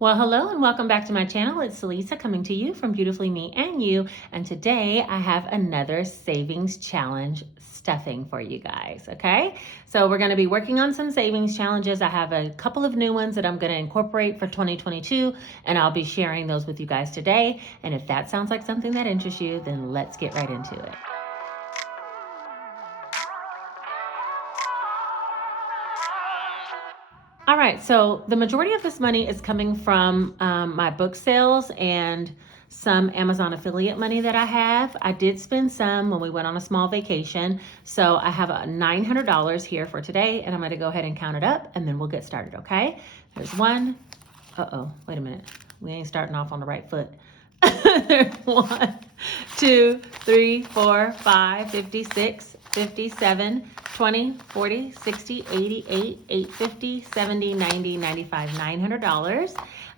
Well, hello and welcome back to my channel. It's Lisa coming to you from Beautifully Me and You. And today I have another savings challenge stuffing for you guys, okay? So we're gonna be working on some savings challenges. I have a couple of new ones that I'm gonna incorporate for 2022, and I'll be sharing those with you guys today. And if that sounds like something that interests you, then let's get right into it. All right, so the majority of this money is coming from my book sales and some Amazon affiliate money that I have. I did spend some when we went on a small vacation. So I have $900 here for today, and I'm gonna go ahead and count it up and then we'll get started, okay? There's one. Uh-oh, wait a minute. We ain't starting off on the right foot. There's 1, 2, 3, 4, 5, 56, 57, 20, 40, 60, 80, 850, 70, 90, 95, $900.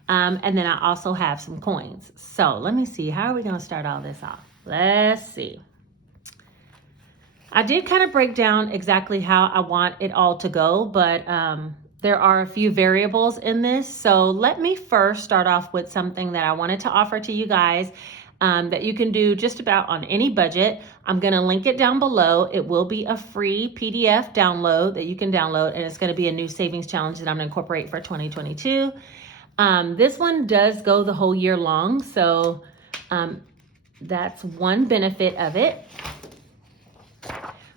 And then I also have some coins. So let me see, how are we gonna start all this off? Let's see. I did kind of break down exactly how I want it all to go, but there are a few variables in this. So let me first start off with something that I wanted to offer to you guys that you can do just about on any budget. I'm gonna link it down below. It will be a free PDF download that you can download, and it's gonna be a new savings challenge that I'm gonna incorporate for 2022. This one does go the whole year long, so that's one benefit of it.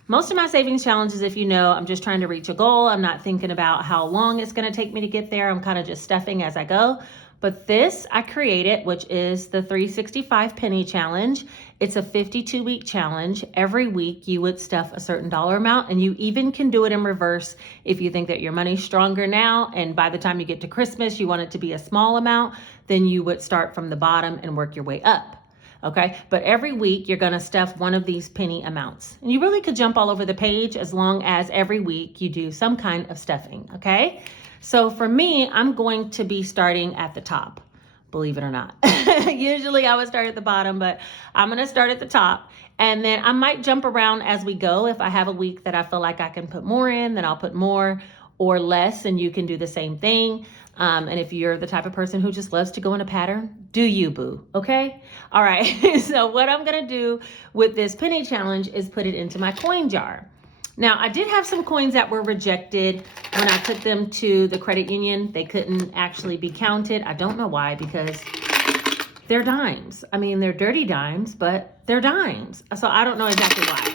Most of my savings challenges, if you know, I'm just trying to reach a goal. I'm not thinking about how long it's going to take me to get there. I'm kind of just stuffing as I go. But this I created, which is the 365 penny challenge. It's a 52-week challenge. Every week you would stuff a certain dollar amount, and you even can do it in reverse if you think that your money's stronger now, and by the time you get to Christmas, you want it to be a small amount, then you would start from the bottom and work your way up. Okay, but every week you're gonna stuff one of these penny amounts. And you really could jump all over the page as long as every week you do some kind of stuffing, okay? So for me, I'm going to be starting at the top, believe it or not. Usually I would start at the bottom, but I'm gonna start at the top. And then I might jump around as we go. If I have a week that I feel like I can put more in, then I'll put more, or less, and you can do the same thing. And if you're the type of person who just loves to go in a pattern, do you, boo, okay? All right, so what I'm gonna do with this penny challenge is put it into my coin jar. Now, I did have some coins that were rejected when I took them to the credit union. They couldn't actually be counted. I don't know why, because they're dimes. I mean, they're dirty dimes, but they're dimes. So I don't know exactly why.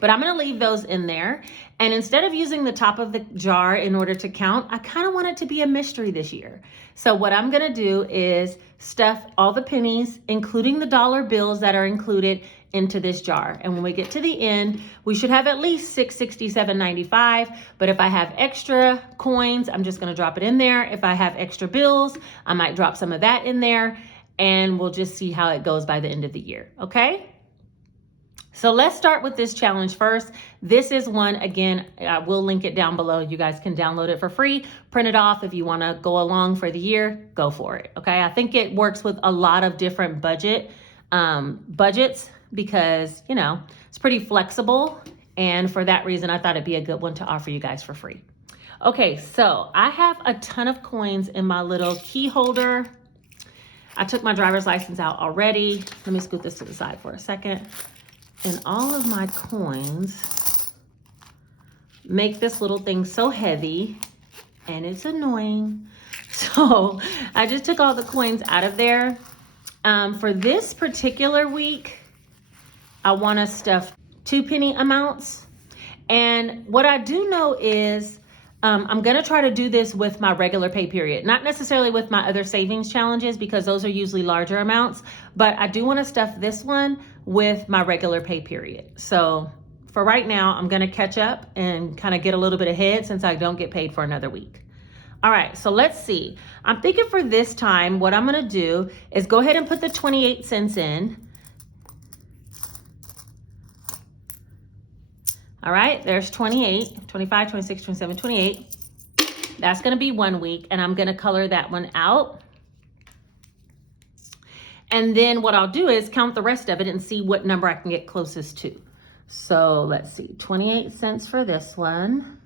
But I'm gonna leave those in there. And instead of using the top of the jar in order to count, I kind of want it to be a mystery this year. So what I'm gonna do is stuff all the pennies, including the dollar bills that are included, into this jar. And when we get to the end, we should have at least $667.95. But if I have extra coins, I'm just gonna drop it in there. If I have extra bills, I might drop some of that in there, and we'll just see how it goes by the end of the year, okay? So let's start with this challenge first. This is one, again, I will link it down below. You guys can download it for free, print it off. If you wanna go along for the year, go for it, okay? I think it works with a lot of different budgets because, you know, it's pretty flexible. And for that reason, I thought it'd be a good one to offer you guys for free. Okay, so I have a ton of coins in my little key holder. I took my driver's license out already. Let me scoot this to the side for a second. And all of my coins make this little thing so heavy, and it's annoying. So I just took all the coins out of there. For this particular week, I want to stuff 2 penny amounts. And what I do know is I'm going to try to do this with my regular pay period, not necessarily with my other savings challenges because those are usually larger amounts, but I do want to stuff this one with my regular pay period. So for right now, I'm going to catch up and kind of get a little bit ahead since I don't get paid for another week. All right, so let's see. I'm thinking for this time, what I'm going to do is go ahead and put the 28 cents in. All right, there's 28, 25, 26, 27, 28. That's gonna be 1 week, and I'm gonna color that one out. And then what I'll do is count the rest of it and see what number I can get closest to. So let's see, 28 cents for this one.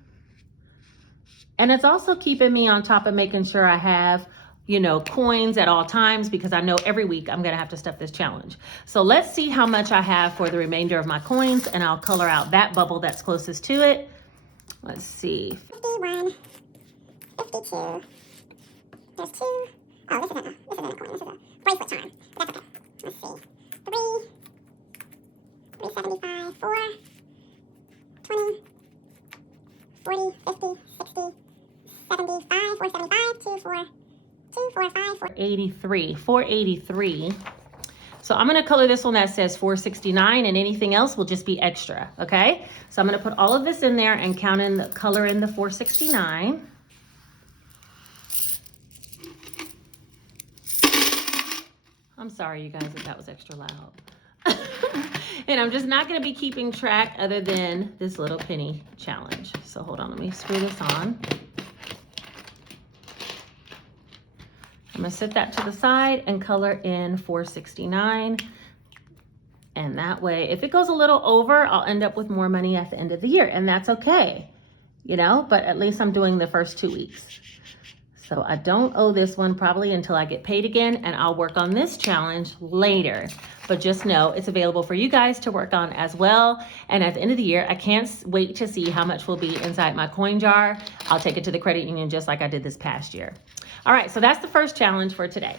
And it's also keeping me on top of making sure I have coins at all times, because I know every week I'm gonna have to stuff this challenge. So let's see how much I have for the remainder of my coins, and I'll color out that bubble that's closest to it. Let's see. 51, 52. There's 2. Oh, this isn't a coin. This is a bracelet charm. But that's okay. Let's see. 3, 375, 4, 20, 40, 50, 60, 75, 475, 2, 4, 2, 4, 5, 4. 83, 483. So I'm gonna color this one that says 469, and anything else will just be extra, okay? So I'm gonna put all of this in there and count in the color in the 469. I'm sorry, you guys, if that was extra loud. And I'm just not gonna be keeping track other than this little penny challenge. So hold on, let me screw this on. I'm gonna set that to the side and color in 469. And that way, if it goes a little over, I'll end up with more money at the end of the year, and that's okay, but at least I'm doing the first 2 weeks. So I don't owe this one probably until I get paid again, and I'll work on this challenge later. But just know it's available for you guys to work on as well. And at the end of the year, I can't wait to see how much will be inside my coin jar. I'll take it to the credit union just like I did this past year. All right, so that's the first challenge for today.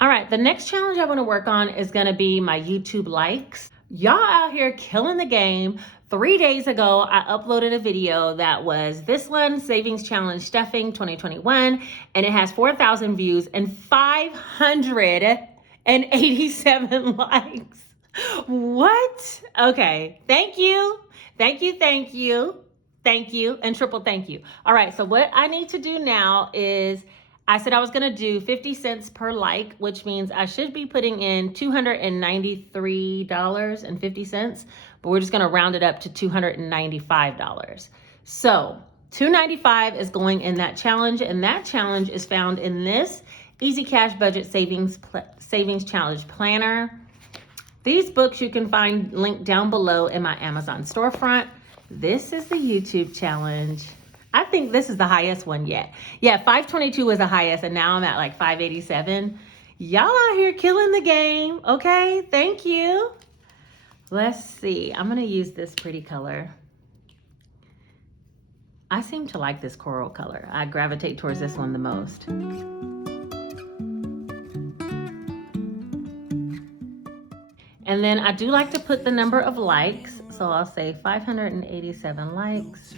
All right, the next challenge I want to work on is going to be my YouTube likes. Y'all out here killing the game. 3 days ago, I uploaded a video that was this one, Savings Challenge Stuffing 2021, and it has 4,000 views and 587 likes. What? Okay, thank you, thank you, thank you, thank you, and triple thank you. All right, so what I need to do now is, I said I was gonna do 50 cents per like, which means I should be putting in $293.50, but we're just gonna round it up to $295. So $295 is going in that challenge, and that challenge is found in this Easy Cash Budget Savings Challenge Planner. These books you can find linked down below in my Amazon storefront. This is the YouTube challenge. I think this is the highest one yet. Yeah, 522 was the highest, and now I'm at like 587. Y'all out here killing the game, okay? Thank you. Let's see, I'm gonna use this pretty color. I seem to like this coral color. I gravitate towards this one the most. And then I do like to put the number of likes. So I'll say 587 likes,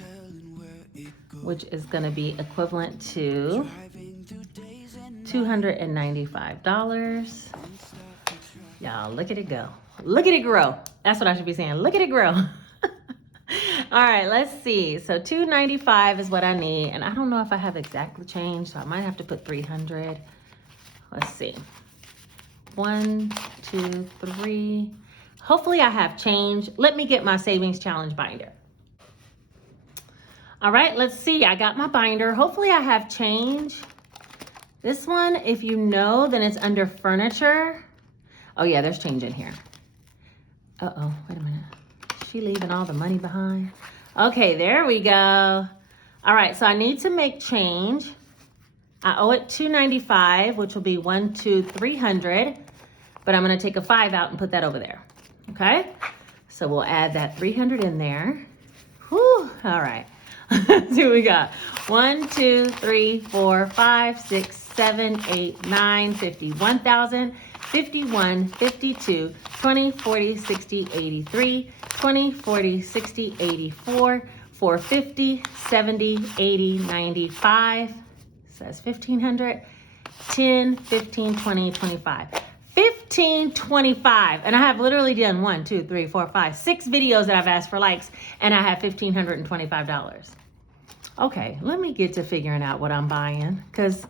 which is gonna be equivalent to $295. Y'all, look at it go. Look at it grow. That's what I should be saying. Look at it grow. All right, let's see. So $295 is what I need. And I don't know if I have exactly change, so I might have to put 300. Let's see. 1, 2, 3. Hopefully I have change. Let me get my savings challenge binder. All right, let's see. I got my binder. Hopefully I have change. This one, if you know, then it's under furniture. Oh yeah, there's change in here. Uh-oh, wait a minute. Is she leaving all the money behind? Okay, there we go. All right, so I need to make change. I owe it $295, which will be 1, 2, 300. But I'm gonna take a 5 out and put that over there. Okay? So we'll add that 300 in there. Whew, all right. Let's see what we got. 1, 2, 3, 4, 5, 6, 7, 8, 9, 50, 1,000, 51, 52, 20, 40, 60, 83, 20, 40, 60, 84, 450, 70, 80, 95. Says 1,500, 10, 15, 20, 25. 15, 25. And I have literally done 1, 2, 3, 4, 5, 6 videos that I've asked for likes, and I have $1,525. Okay, let me get to figuring out what I'm buying, because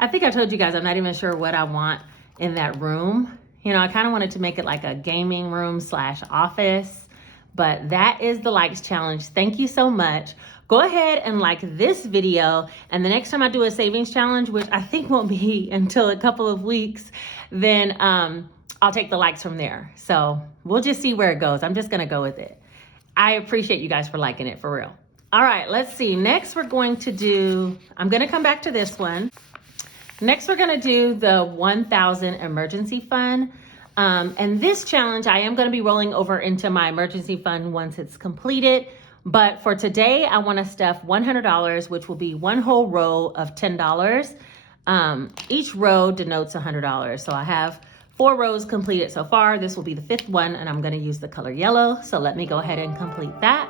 I think I told you guys I'm not even sure what I want in that room. I kind of wanted to make it like a gaming room / office, but that is the likes challenge. Thank you so much. Go ahead and like this video, and the next time I do a savings challenge, which I think won't be until a couple of weeks, then I'll take the likes from there. So we'll just see where it goes. I'm just gonna go with it. I appreciate you guys for liking it, for real. All right, let's see. Next, we're going to do, I'm going to come back to this one. Next, we're going to do the 1,000 emergency fund. And this challenge, I am going to be rolling over into my emergency fund once it's completed. But for today, I want to stuff $100, which will be one whole row of $10. Each row denotes $100. So I have 4 rows completed so far. This will be the 5th one, and I'm going to use the color yellow. So let me go ahead and complete that.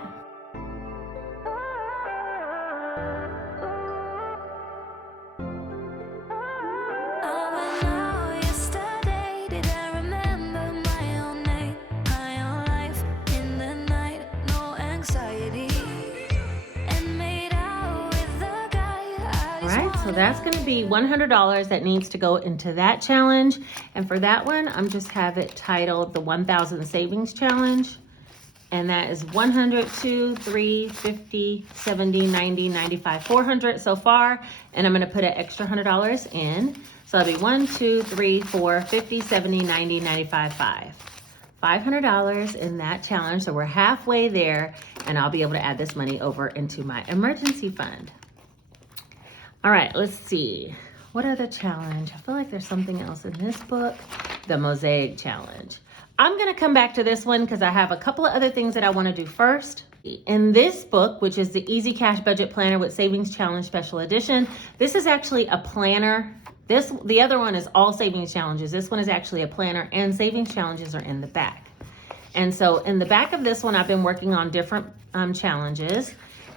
So that's going to be $100 that needs to go into that challenge. And for that one, I'm just have it titled the 1,000 Savings Challenge. And that is 100, 2, 3, 50, 70, 90, 95, 400 so far. And I'm going to put an extra $100 in. So it'll be 1, 2, 3, 4, 50, 70, 90, 95, 5. $500 in that challenge. So we're halfway there, and I'll be able to add this money over into my emergency fund. All right, let's see. What other challenge? I feel like there's something else in this book. The Mosaic challenge. I'm going to come back to this one because I have a couple of other things that I want to do first. In this book, which is the Easy Cash Budget Planner with Savings Challenge Special Edition, this is actually a planner. The other one is all savings challenges. This one is actually a planner, and savings challenges are in the back. And so in the back of this one, I've been working on different challenges.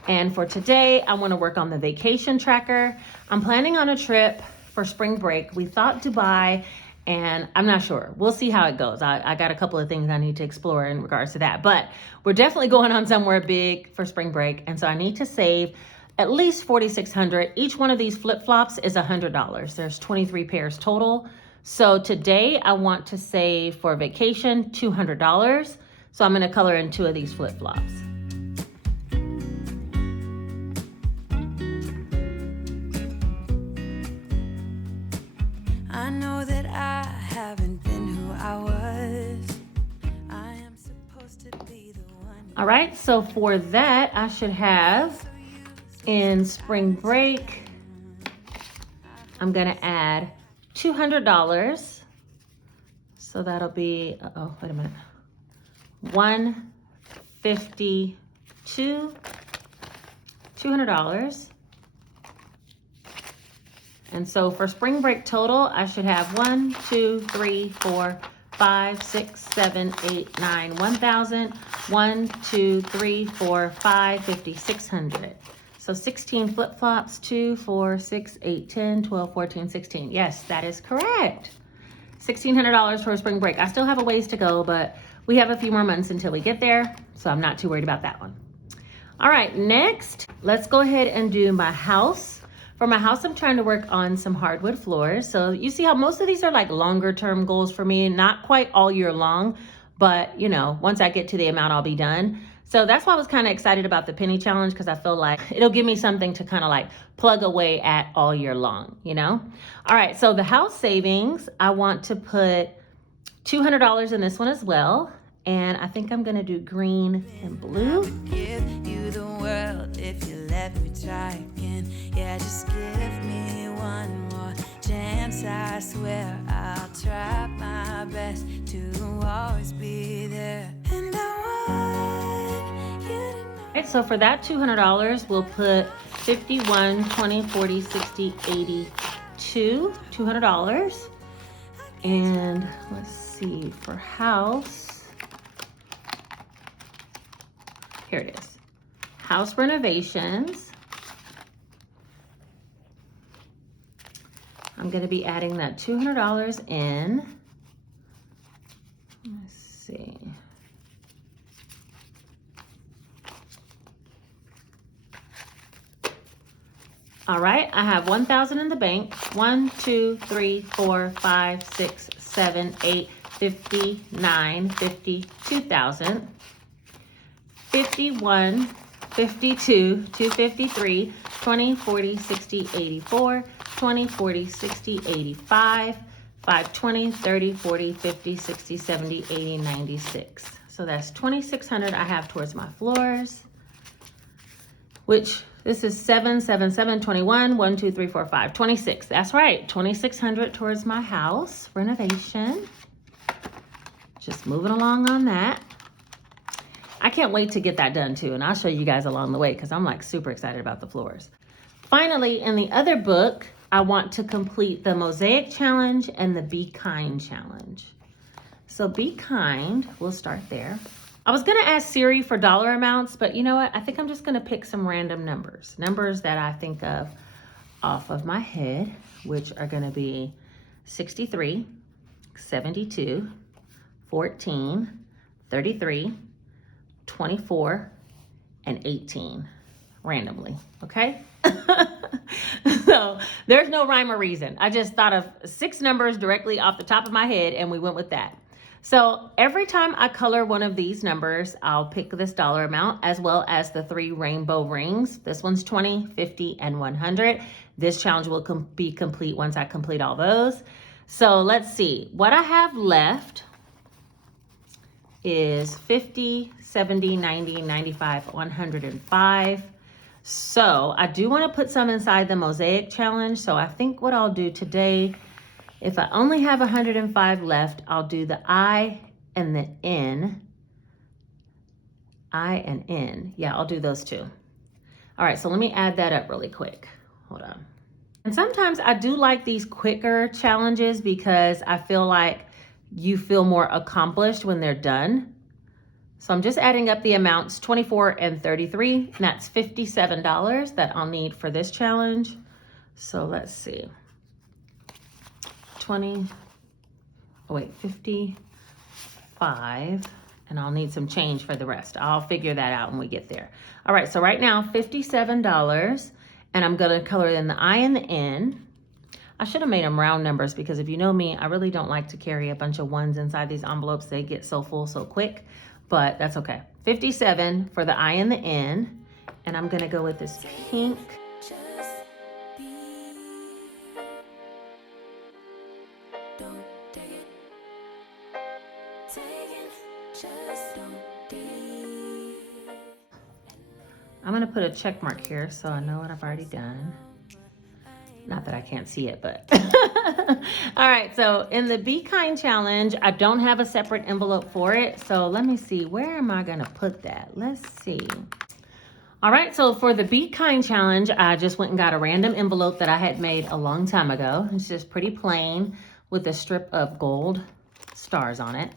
And for today, I want to work on the vacation tracker. I'm planning on a trip for spring break. We thought Dubai, and I'm not sure. We'll see how it goes. I got a couple of things I need to explore in regards to that. But we're definitely going on somewhere big for spring break. And so I need to save at least $4,600. Each one of these flip-flops is $100. There's 23 pairs total. So today, I want to save for vacation $200. So I'm going to color in 2 of these flip-flops. I know that I haven't been who I was. I am supposed to be the one. All right, so for that, I should have in spring break, I'm gonna add $200. So that'll be, oh, wait a minute. 152, $200. And so for spring break total, I should have 1, 2, 3, 4, 5, 6, 7, 8, 9, 1,000. 1, 2, 3, 4, 5, 50, 600. So 16 flip-flops, 2, 4, 6, 8, 10, 12, 14, 16. Yes, that is correct. $1,600 for spring break. I still have a ways to go, but we have a few more months until we get there. So I'm not too worried about that one. All right, next, let's go ahead and do my house. For my house, I'm trying to work on some hardwood floors. So you see how most of these are like longer term goals for me, not quite all year long, but you know, once I get to the amount, I'll be done. So that's why I was kind of excited about the penny challenge, because I feel like it'll give me something to kind of like plug away at all year long, you know? All right, so the house savings, I want to put $200 in this one as well. And I think I'm gonna do green and blue. Give you the world if you let me try again. Yeah, just give me one more chance. I swear I'll try my best to always be there. And I want you to know. Okay, so for that $200, we'll put 51, 20, 40, 60, 82, $200. And let's see, for house, here it is. House renovations. I'm going to be adding that $200 in. Let's see. All right, I have 1,000 in the bank. 1, 2, 3, 4, 5, 6, 7, 8, 59, 50, 2,000. 51, 52, 253, 20, 40, 60, 84, 20, 40, 60, 85, 5, 20, 30, 40, 50, 60, 70, 80, 96. So that's $2,600 I have towards my floors. which this is 7, 7, 7, 21, 1, 2, 3, 4, 5, 26. That's right, 2,600 towards my house renovation. Just moving along on that. I can't wait to get that done too, and I'll show you guys along the way because I'm like super excited about the floors. Finally, in the other book, I want to complete the Mosaic challenge and the Be Kind challenge. So Be Kind, we'll start there. I was gonna ask Siri for dollar amounts, but you know what? I think I'm just gonna pick some random numbers. Numbers that I think of off of my head, which are gonna be 63, 72, 14, 33, 24, and 18, randomly, okay? So there's no rhyme or reason. I just thought of 6 numbers directly off the top of my head and we went with that. So every time I color one of these numbers, I'll pick this dollar amount as well as the 3 rainbow rings. This one's 20, 50, and 100. This challenge will be complete once I complete all those. So let's see. What I have left is 50, 70, 90, 95, 105. So I do want to put some inside the Mosaic challenge. So I think what I'll do today, if I only have 105 left, I'll do the I and the N. I and N. Yeah, I'll do those two. All right, so let me add that up really quick. Hold on. And sometimes I do like these quicker challenges because I feel like you feel more accomplished when they're done. So I'm just adding up the amounts, 24 and 33, and that's $57 that I'll need for this challenge. So let's see. 55, and I'll need some change for the rest. I'll figure that out when we get there. All right, so right now, $57, and I'm gonna color in the I and the N. I should have made them round numbers because if you know me, I really don't like to carry a bunch of ones inside these envelopes. They get so full so quick, but that's okay. 57 for the I and the N, and I'm gonna go with this pink. I'm gonna put a check mark here so I know what I've already done. Not that I can't see it, but. All right, so in the Be Kind challenge, I don't have a separate envelope for it. So let me see, where am I gonna put that? Let's see. All right, so for the Be Kind challenge, I just went and got a random envelope that I had made a long time ago. It's just pretty plain with a strip of gold stars on it.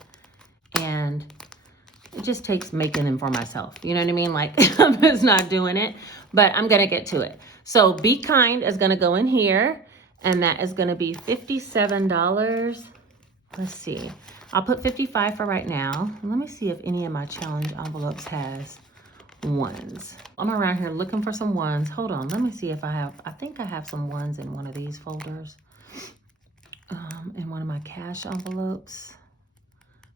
And it just takes making them for myself. You know what I mean? Like, I'm just not doing it, but I'm gonna get to it. So Be Kind is gonna go in here, and that is gonna be $57. Let's see, I'll put 55 for right now. Let me see if any of my challenge envelopes has ones. I'm around here looking for some ones. Hold on, let me see if I think I have some ones in one of these folders. In one of my cash envelopes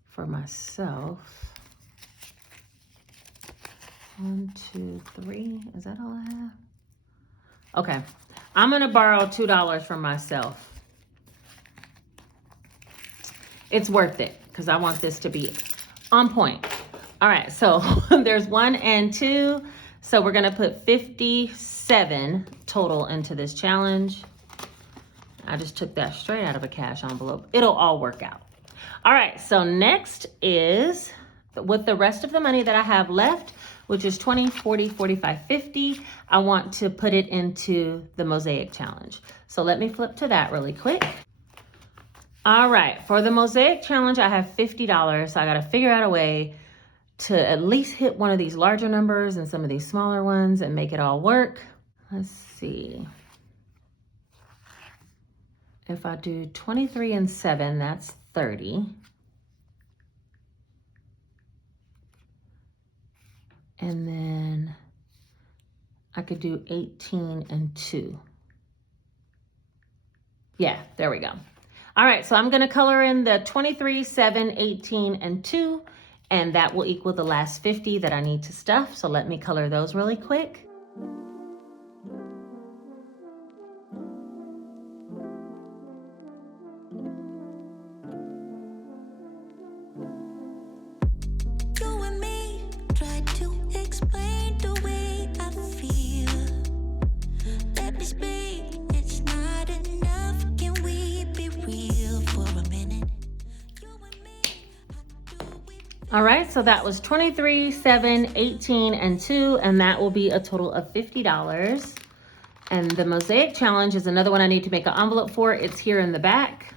for myself. 1, 2, 3, is that all I have? Okay, I'm gonna borrow $2 from myself. It's worth it because I want this to be on point. All right, so there's 1 and 2. So we're gonna put 57 total into this challenge. I just took that straight out of a cash envelope. It'll all work out. All right, so next is with the rest of the money that I have left, which is 20, 40, 45, 50. I want to put it into the Mosaic challenge. So let me flip to that really quick. All right, for the Mosaic challenge, I have $50. So I gotta figure out a way to at least hit one of these larger numbers and some of these smaller ones and make it all work. Let's see. If I do 23 and 7, that's 30. And then I could do 18 and 2. Yeah, there we go. All right, so I'm gonna color in the 23, 7, 18, and 2, and that will equal the last 50 that I need to stuff. So let me color those really quick. You and me try to explain the way I feel. All right, so that was 23, 7, 18, and 2, and that will be a total of $50. And the Mosaic challenge is another one I need to make an envelope for. It's here in the back.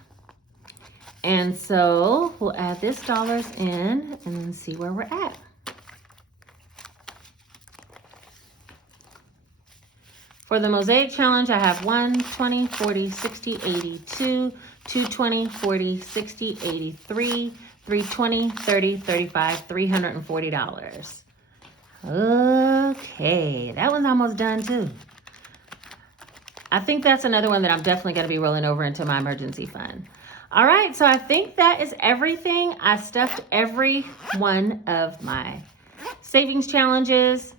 And so we'll add this dollars in and then see where we're at. For the Mosaic challenge, I have 1, 20, 40, 60, 82, 220, 40, 60, 83, 320, 30, 35, $340. Okay, that one's almost done too. I think that's another one that I'm definitely going to be rolling over into my emergency fund. All right, so I think that is everything. I stuffed every one of my savings challenges.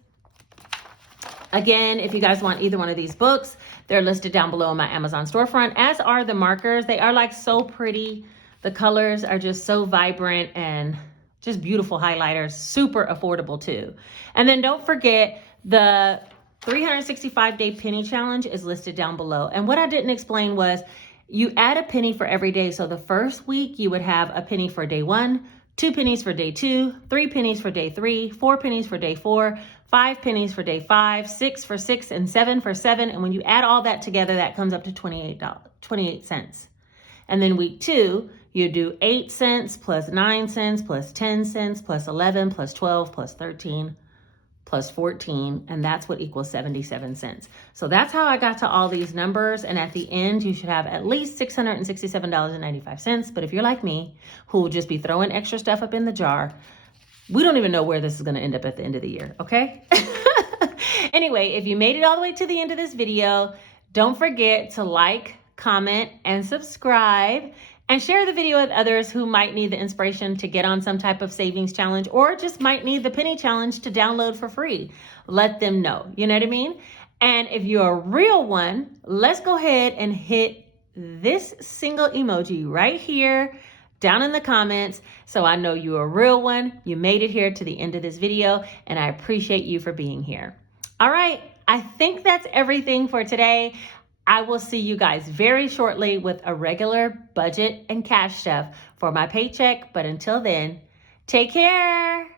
Again, if you guys want either one of these books, they're listed down below in my Amazon storefront, as are the markers. They are like so pretty. The colors are just so vibrant and just beautiful highlighters, super affordable too. And then don't forget the 365-day penny challenge is listed down below. And what I didn't explain was you add a penny for every day. So the first week you would have a penny for day 1, 2 pennies for day 2, 3 pennies for day 3, 4 pennies for day 4, 5 pennies for day 5, 6 for 6, and 7 for 7. And when you add all that together, that comes up to 28 cents. And then week 2, you do 8 cents plus 9 cents plus 10 cents plus 11 plus 12 plus 13 plus 14, and that's what equals 77 cents. So that's how I got to all these numbers, and at the end, you should have at least $667.95. But if you're like me, who will just be throwing extra stuff up in the jar, we don't even know where this is gonna end up at the end of the year, okay? Anyway, if you made it all the way to the end of this video, don't forget to like, comment, and subscribe, and share the video with others who might need the inspiration to get on some type of savings challenge or just might need the penny challenge to download for free. Let them know, you know what I mean? And if you're a real one, let's go ahead and hit this single emoji right here down in the comments so I know you're a real one. You made it here to the end of this video, and I appreciate you for being here. All right, I think that's everything for today. I will see you guys very shortly with a regular budget and cash stuff for my paycheck. But until then, take care.